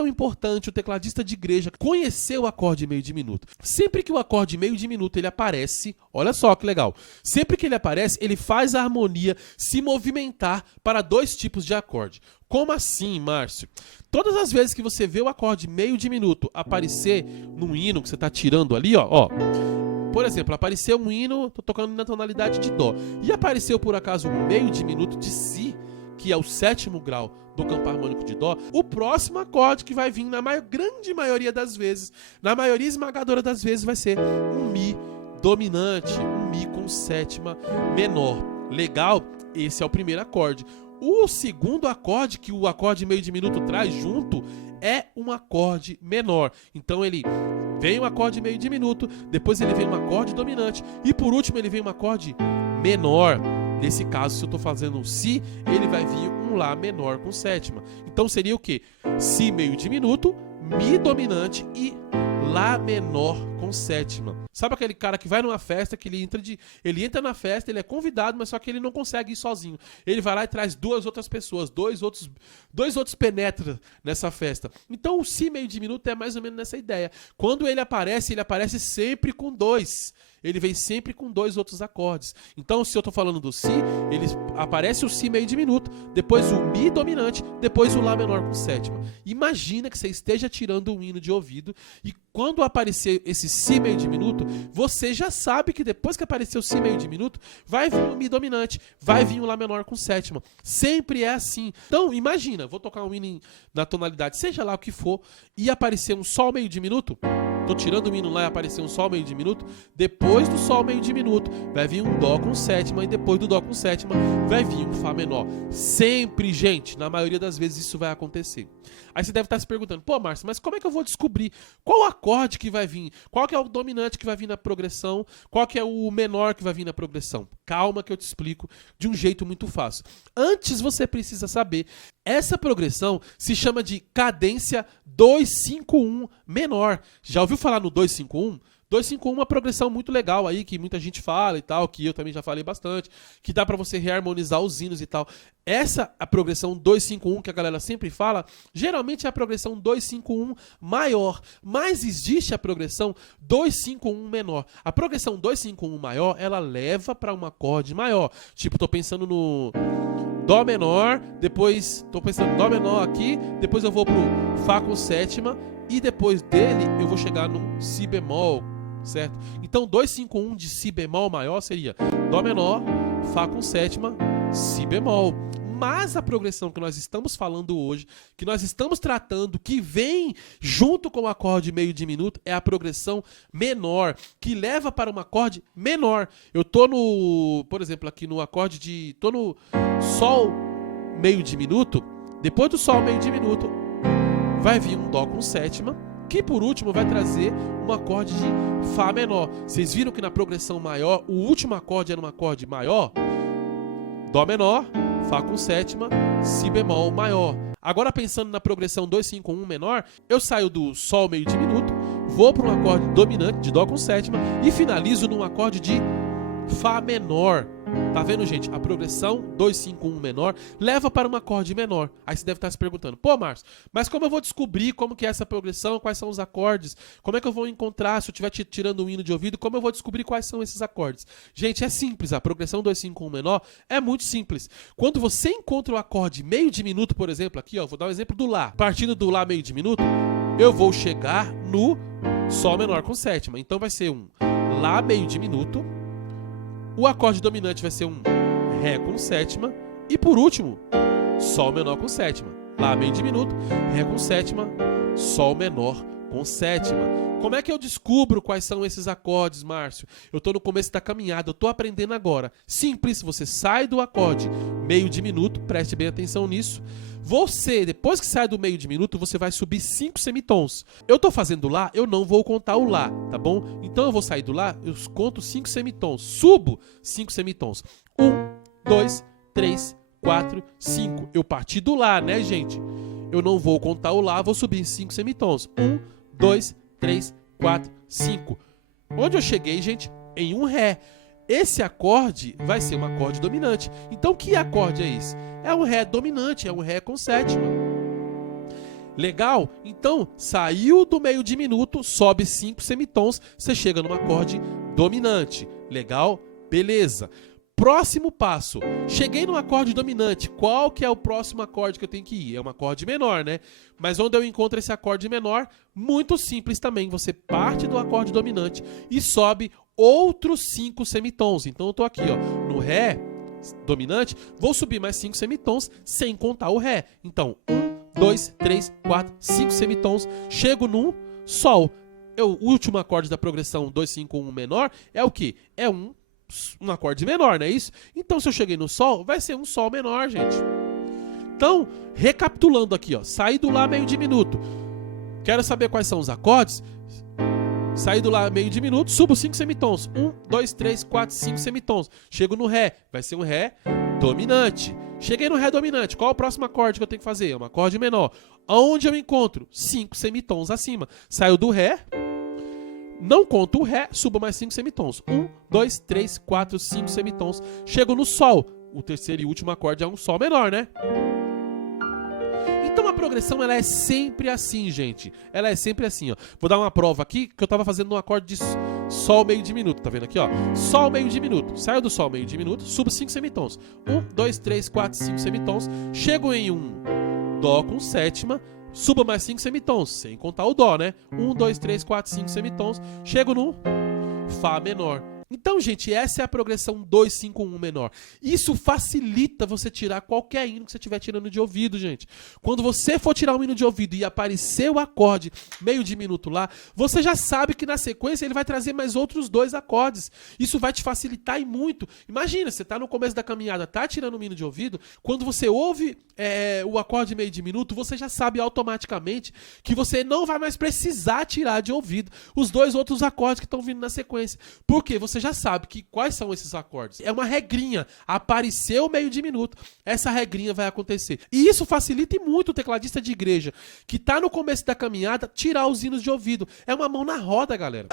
tão importante o tecladista de igreja conhecer o acorde meio diminuto? Sempre que o acorde meio diminuto ele aparece, olha só que legal, sempre que ele aparece, ele faz a harmonia se movimentar para dois tipos de acorde. Como assim, Márcio? Todas as vezes que você vê o acorde meio diminuto aparecer num hino que você está tirando ali, ó, por exemplo, apareceu um hino, tô tocando na tonalidade de dó, e apareceu por acaso um meio diminuto de si, que é o 7º grau do campo harmônico de dó, o próximo acorde que vai vir na grande maioria das vezes, na maioria esmagadora das vezes, vai ser um mi dominante, um mi com sétima menor. Legal? Esse é o primeiro acorde. O segundo acorde, que o acorde meio diminuto traz junto, é um acorde menor. Então ele vem um acorde meio diminuto, depois ele vem um acorde dominante e por último ele vem um acorde menor. Nesse caso, se eu estou fazendo um si, ele vai vir um lá menor com sétima. Então seria o quê? Si meio diminuto, mi dominante e lá menor com sétima. Sabe aquele cara que vai numa festa, que ele entra na festa, ele é convidado, mas só que ele não consegue ir sozinho. Ele vai lá e traz duas outras pessoas, dois outros penetram nessa festa. Então o si meio diminuto é mais ou menos nessa ideia. Quando ele aparece sempre com dois. Ele vem sempre com dois outros acordes. Então, se eu estou falando do si, ele aparece o si meio diminuto, depois o mi dominante, depois o lá menor com sétima. Imagina que você esteja tirando um hino de ouvido e quando aparecer esse si meio diminuto, você já sabe que depois que aparecer o si meio diminuto, vai vir o mi dominante, vai vir o lá menor com sétima. Sempre é assim. Então, imagina, vou tocar um hino na tonalidade, seja lá o que for, e aparecer um sol meio diminuto. Tô tirando o hino lá e apareceu um sol meio diminuto. Depois do sol meio diminuto vai vir um dó com sétima e depois do dó com sétima vai vir um fá menor. Sempre, gente, na maioria das vezes isso vai acontecer. Aí você deve estar se perguntando, pô, Márcio, mas como é que eu vou descobrir qual acorde que vai vir? Qual que é o dominante que vai vir na progressão? Qual que é o menor que vai vir na progressão? Calma que eu te explico de um jeito muito fácil. Antes você precisa saber, essa progressão se chama de cadência 2-5-1 menor. Já ouviu falar no 2-5-1? 2-5-1 é uma progressão muito legal aí, que muita gente fala e tal, que eu também já falei bastante, que dá pra você reharmonizar os hinos e tal. Essa, a progressão 2-5-1 que a galera sempre fala, geralmente é a progressão 2-5-1 maior, mas existe a progressão 2-5-1 menor. A progressão 2-5-1 maior, ela leva pra um acorde maior. Tipo, tô pensando no dó menor, depois tô pensando no dó menor aqui, depois eu vou pro fá com sétima e depois dele eu vou chegar num si bemol, certo? Então 2-5-1 de si bemol maior seria dó menor, fá com sétima, si bemol. Mas a progressão que nós estamos falando hoje, que nós estamos tratando, que vem junto com o acorde meio diminuto, é a progressão menor, que leva para um acorde menor. Eu tô no, por exemplo, aqui no acorde de, tô no sol meio diminuto, depois do sol meio diminuto vai vir um dó com sétima, que por último vai trazer um acorde de fá menor. Vocês viram que na progressão maior, o último acorde era um acorde maior? Dó menor, fá com sétima, si bemol maior. Agora pensando na progressão 2-5-1 menor, eu saio do sol meio diminuto, vou para um acorde dominante de dó com sétima e finalizo num acorde de fá menor. Tá vendo, gente? A progressão 2-5-1 menor leva para um acorde menor. Aí você deve estar se perguntando, pô, Márcio, mas como eu vou descobrir como que é essa progressão, quais são os acordes? Como é que eu vou encontrar, se eu estiver tirando um hino de ouvido, como eu vou descobrir quais são esses acordes? Gente, é simples, a progressão 2-5-1 menor é muito simples. Quando você encontra o acorde meio diminuto, por exemplo, aqui, ó, vou dar um exemplo do lá. Partindo do lá meio diminuto, eu vou chegar no sol menor com sétima. Então vai ser um lá meio diminuto, o acorde dominante vai ser um ré com sétima e por último, sol menor com sétima. Lá meio diminuto, ré com sétima, sol menor com sétima. Como é que eu descubro quais são esses acordes, Márcio? Eu estou no começo da caminhada, eu estou aprendendo agora. Simples, você sai do acorde meio diminuto, preste bem atenção nisso. Você, depois que sai do meio diminuto, você vai subir 5 semitons. Eu tô fazendo lá, eu não vou contar o lá, tá bom? Então eu vou sair do lá, eu conto 5 semitons. Subo 5 semitons. 1, 2, 3, 4, 5. Eu parti do lá, né, gente? Eu não vou contar o lá, vou subir 5 semitons. 1, 2, 3, 4, 5. Onde eu cheguei, gente? Em um ré. Esse acorde vai ser um acorde dominante. Então, que acorde é esse? É um ré dominante, é um ré com sétima. Legal? Então, saiu do meio diminuto, sobe 5 semitons, você chega num acorde dominante. Legal? Beleza. Próximo passo. Cheguei num acorde dominante. Qual que é o próximo acorde que eu tenho que ir? É um acorde menor, né? Mas onde eu encontro esse acorde menor? Muito simples também. Você parte do acorde dominante e sobe outros 5 semitons. Então eu tô aqui, ó, no Ré dominante, vou subir mais 5 semitons sem contar o Ré. Então, 1, 2, 3, 4, 5 semitons. Chego no Sol. O último acorde da progressão 2, 5, 1 menor é o quê? É um acorde menor, não é isso? Então, se eu cheguei no Sol, vai ser um Sol menor, gente. Então, recapitulando aqui, ó, saí do Lá meio diminuto. Quero saber quais são os acordes? Saí do Lá meio diminuto, subo 5 semitons. 1, 2, 3, 4, 5 semitons. Chego no Ré, vai ser um Ré dominante. Cheguei no Ré dominante, qual é o próximo acorde que eu tenho que fazer? É um acorde menor. Onde eu encontro? 5 semitons acima. Saio do Ré, não conto o Ré, subo mais 5 semitons. 1, 2, 3, 4, 5 semitons. Chego no Sol. O terceiro e último acorde é um Sol menor, né? Então a progressão, ela é sempre assim, gente. Ela é sempre assim, ó. Vou dar uma prova aqui que eu tava fazendo um acorde de Sol meio diminuto. Tá vendo aqui, ó? Sol meio diminuto. Saio do Sol meio diminuto, subo 5 semitons. 1, 2, 3, 4, 5 semitons. Chego em um Dó com sétima. Suba mais 5 semitons, sem contar o Dó, né? 1, 2, 3, 4, 5 semitons. Chego no Fá menor. Então, gente, essa é a progressão 2, 5, 1 menor. Isso facilita você tirar qualquer hino que você estiver tirando de ouvido, gente. Quando você for tirar um hino de ouvido e aparecer o acorde meio diminuto lá, você já sabe que na sequência ele vai trazer mais outros 2 acordes. Isso vai te facilitar e muito. Imagina, você está no começo da caminhada, tá tirando um hino de ouvido, quando você ouve o acorde meio diminuto, você já sabe automaticamente que você não vai mais precisar tirar de ouvido os 2 outros acordes que estão vindo na sequência. Por quê? Você já sabe que quais são esses acordes. É uma regrinha. Apareceu meio diminuto, essa regrinha vai acontecer. E isso facilita muito o tecladista de igreja que tá no começo da caminhada tirar os hinos de ouvido. É uma mão na roda, galera.